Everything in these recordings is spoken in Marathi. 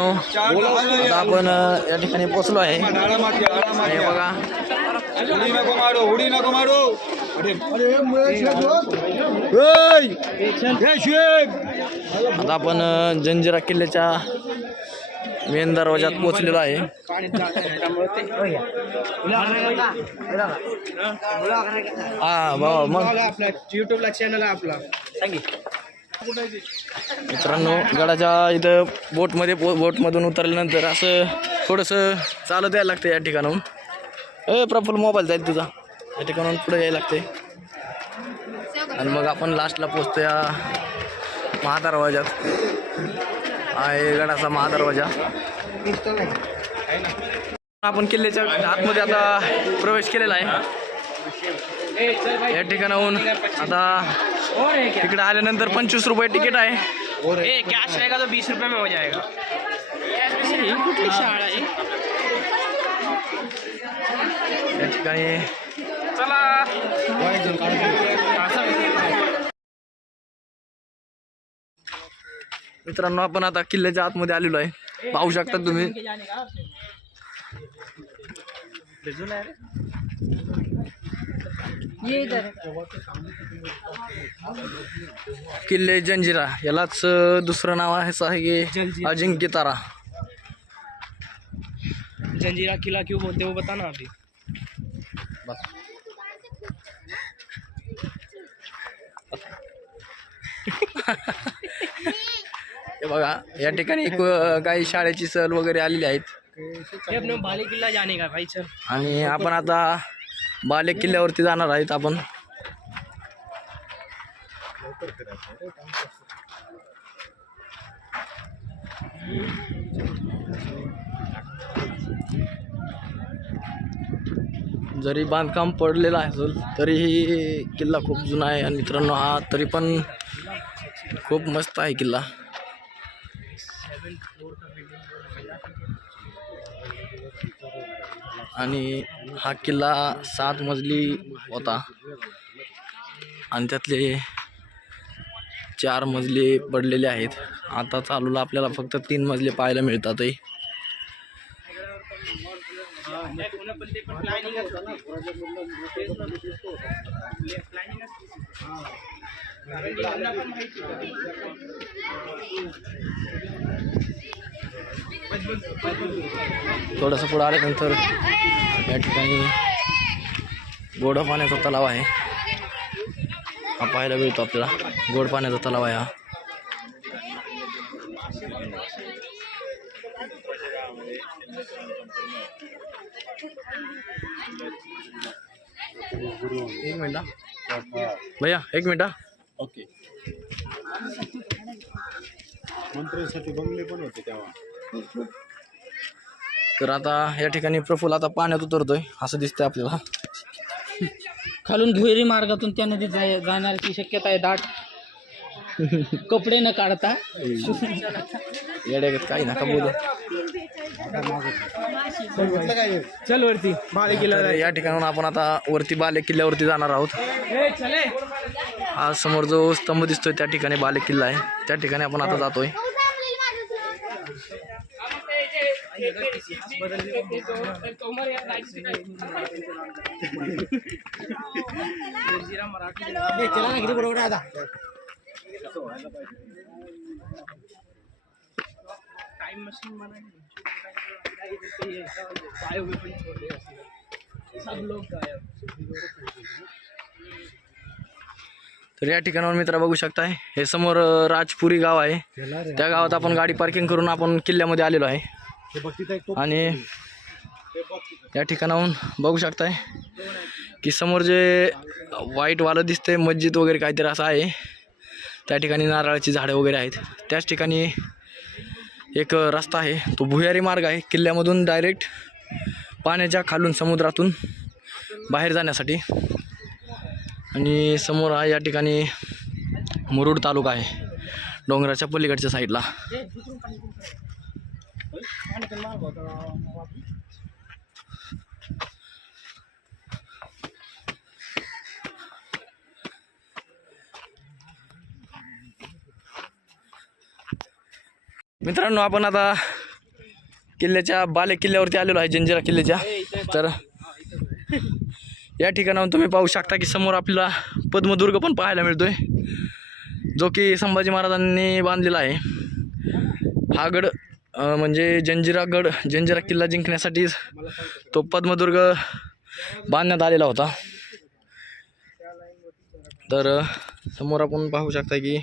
आता आपण या ठिकाणी पोहोचलो आहे. हे बघा उडी नको मारू. आता आपण जंजिरा किल्ल्याच्या मेन दरवाजात पोहोचलेलो आहे. हा बाबा मग युट्यूबला चॅनल आहे आपला. मित्रांनो गडाच्या इथं बोटमधून उतरल्यानंतर असं थोडंसं चालत यायला लागतं या ठिकाणाहून. प्रफुल्ल मोबाईल जाईल तुझा. या ठिकाणाहून पुढे यायला लागते आणि मग आपण लास्टला पोचतो या महादरवाजात. आहे गडाचा महादरवाजा. आपण किल्ल्याच्या आतमध्ये आता प्रवेश केलेला आहे. या ठिकाणाहून आता तिकडे आल्यानंतर 25 रुपये तिकीट आहे. कॅश रहेगा तो 20 रुपये में हो जाएगा. या ठिकाणी मित्रांनो आपण आता किल्ल्याच्या आतमध्ये आलेलो आहे. पाहू शकता तुम्ही. किल्ले जंजिरा यालाच दुसरं नाव आहे की अजिंक्य तारा. जंजीरा किला क्यों बोलते वो बताना अभी. हे बघा या ठिकाणी काही शाळेची सहल वगैरे आलेली आहेत. बाले किल्ला जाने का भाई सर. आणि आपण आता बाले किल्ल्यावरती जाणार आहेत. आपण जरी बांधकाम पडलेलं असेल तरीही किल्ला खूप जुना आहे. आणि मित्रांनो हा तरी पण खूप मस्त आहे किल्ला. आणि हा किल्ला 7 मजली होता आणि त्यातले 4 मजले पडलेले आहेत. आता चालूला आपल्याला फक्त 3 मजले पाहायला मिळतात. थोडंसं पुढं आल्यानंतर या ठिकाणी गोड पाण्याचा तलाव आहे. हा पाहायला मिळतो आपल्याला. गोड पाण्याचा तलाव आहे हा. एक मिनिट भैया, एक मिनिट. ओके. मंत्र्यांसाठी बंगले पण होते तेव्हा. तर आता या ठिकाणी प्रफुल्ल आता पाण्यात उतरतोय असं दिसतंय आपल्याला. खालून भुहेरी मार्गातून त्या नदीत जाण्याची शक्यता आहे दाट. कपडे न काढता येड्यागत काही नका बोलू. चल वरती बाले किल्ला. या ठिकाणून आपण आता वरती बाले किल्ल्यावरती जाणार आहोत. हा समोर जो स्तंभ दिसतोय त्या ठिकाणी बाले किल्ला आहे. त्या ठिकाणी आपण आता जातोय. टाइम मशीन बनाई सब लोग गायब. तर या ठिकाणावर मित्र बघू शकताय हे समोर राजपुरी गाव आहे. त्या गावात आपण गाडी पार्किंग करून आपण किल्ल्यामध्ये आलेलो आहे. आणि या ठिकाणाहून बघू शकताय की समोर जे व्हाईट वालं दिसतंय मस्जिद वगैरे काहीतरी असं आहे. त्या ठिकाणी नारळाची झाडं वगैरे आहेत. त्याच ठिकाणी एक रस्ता आहे. तो भुयारी मार्ग आहे किल्ल्यामधून डायरेक्ट पाण्याच्या खालून समुद्रातून बाहेर जाण्यासाठी. आणि समोर या ठिकाणी मुरुड तालुका आहे डोंगराच्या पलीकडच्या साईडला. मित्रांनो आपण आता किल्ल्याच्या बाले किल्ल्यावरती आलेलो आहे, जंजिरा किल्ल्याच्या. तर या ठिकाणाहून तुम्ही पाहू शकता की समोर आपल्याला पद्मदुर्ग पण पाहायला मिळतोय, जो की संभाजी महाराजांनी बांधलेला आहे. हा गड म्हणजे जंजिरा किल्ला जिंकण्यासाठी तो पद्मदुर्ग बांधण्यात आलेला होता. तर समोर आपण पाहू शकता की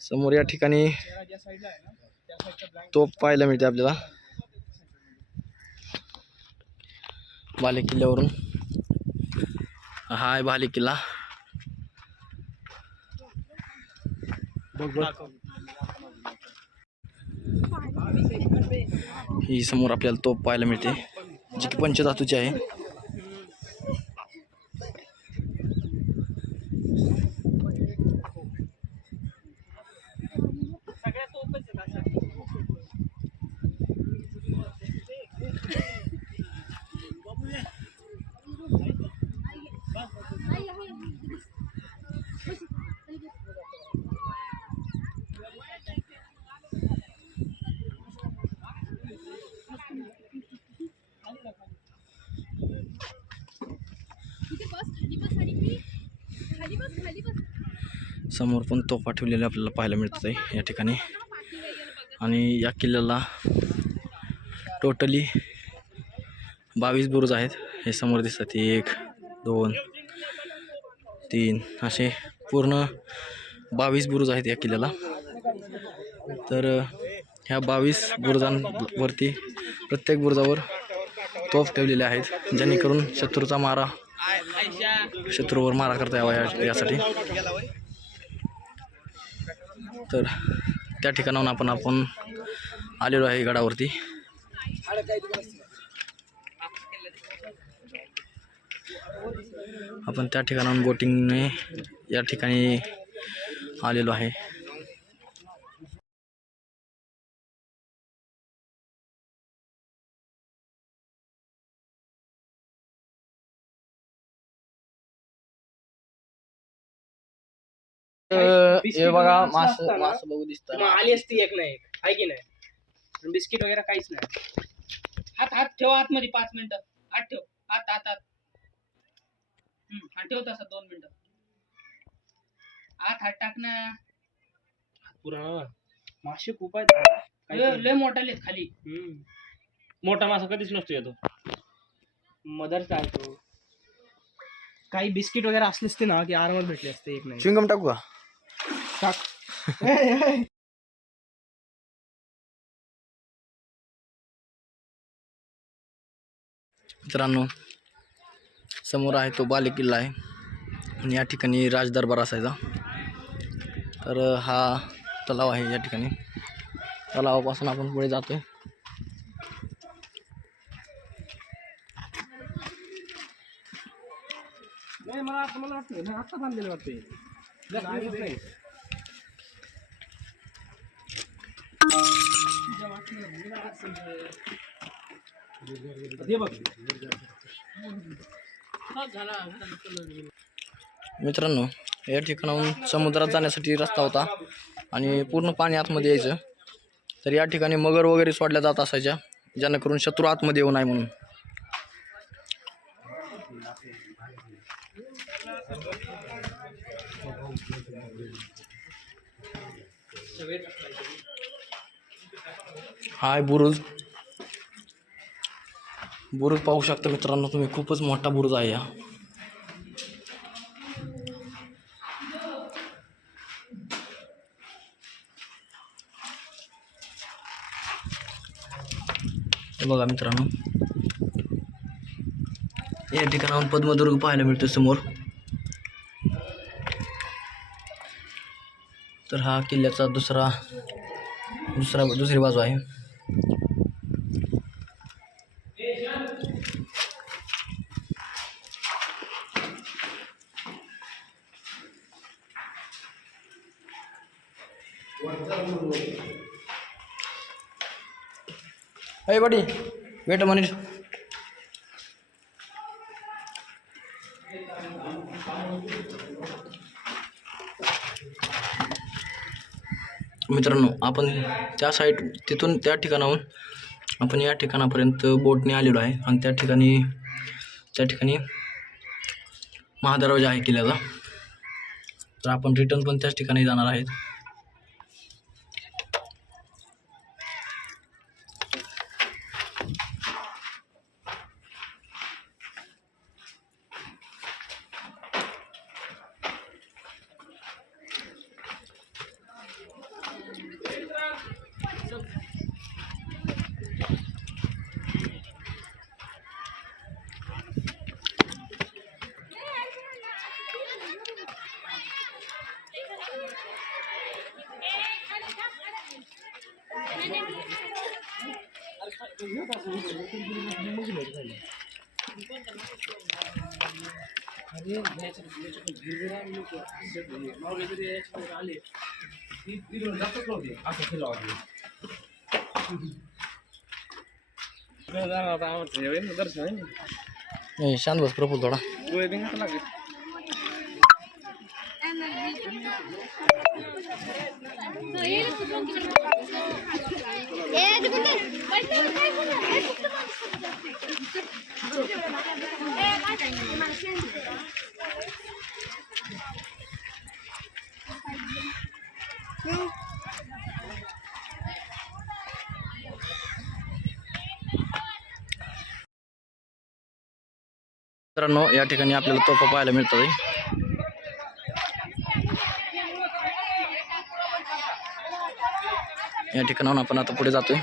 समोर या ठिकाणी तोफ पाहायला मिळते आपल्याला बाले किल्ल्यावरून. हा आहे बाले किल्ला. ही समोर आपल्याला तोफ पाहायला मिळते, जी की पंचधातूची आहे. समोर पण तोफा ठेवलेल्या आपल्याला पाहायला मिळत आहे या ठिकाणी. आणि या किल्ल्याला टोटली 22 बुरुज आहेत. हे समोर दिसतात 1 2 3 असे पूर्ण 22 बुरुज आहेत या किल्ल्याला. तर ह्या 22 बुरुजांवरती प्रत्येक बुरुजावर तोफ ठेवलेले आहेत, जेणेकरून शत्रूवर मारा करता यावा यासाठी. तर त्या ठिकाणाहून आपण आलेलो आहे गडावरती. आपण त्या ठिकाणाहून बोटिंगने या ठिकाणी आलेलो आहे. हे बघा मास बघू दिसतात. आली असती एक नाही आहे की नाही. बिस्किट वगैरे काहीच नाही. हात ठेव आतमध्ये 5 मिनिटं. हात ठेव, हात हात ठेव तसा 2 मिनिटं. हात टाक ना. पुरा मासे खूप आहेत. लय मोठाले आहेत खाली. मोठा मासा कधीच नसतो येतो. मदर चालतो. काही बिस्किट वगैरे असले असते ना की आरामात भेटले असते. एक नाही च्युइंगम टाकू का? टाक. मित्रांनो, समोर आहे तो बाले किल्ला आहे आणि या ठिकाणी राजदरबार असायचा. तर हा तलाव आहे या ठिकाणी. तलावापासून आपण पुढे जातोय. नाही मला वाटतं आता बांधलेलं वाटते. मित्रांनो, या ठिकाणाहून समुद्रात जाण्यासाठी रस्ता होता आणि पूर्ण पाणी आतमध्ये यायचं. तर या ठिकाणी मगर वगैरे सोडल्या जात असायच्या, जेणेकरून शत्रू आतमध्ये येऊ नये म्हणून. हाय बुरुज पाहू शकता मित्रांनो तुम्ही. खूपच मोठा बुरुज आहे हा. हे बघा मित्रांनो, या ठिकाणाहून पद्मदुर्ग पाहायला मिळतो समोर. तर हा किल्ल्याचा दुसरी बाजू आहे. Hey buddy, wait a minute. मित्रांनो आपण त्या साईड तिथून त्या ठिकाणाहून आपण या ठिकाणापर्यंत बोटने आलेलो आहे आणि त्या ठिकाणी महादरवाजा आहे किल्ल्याचा. तर आपण रिटर्न पण त्याच ठिकाणी जाणार आहेत. शांत बस प्रफुल थोडा. मित्रांनो या ठिकाणी आपल्याला तोफा पाहायला मिळतात. या ठिकाणाहून आपण आता पुढे जातोय.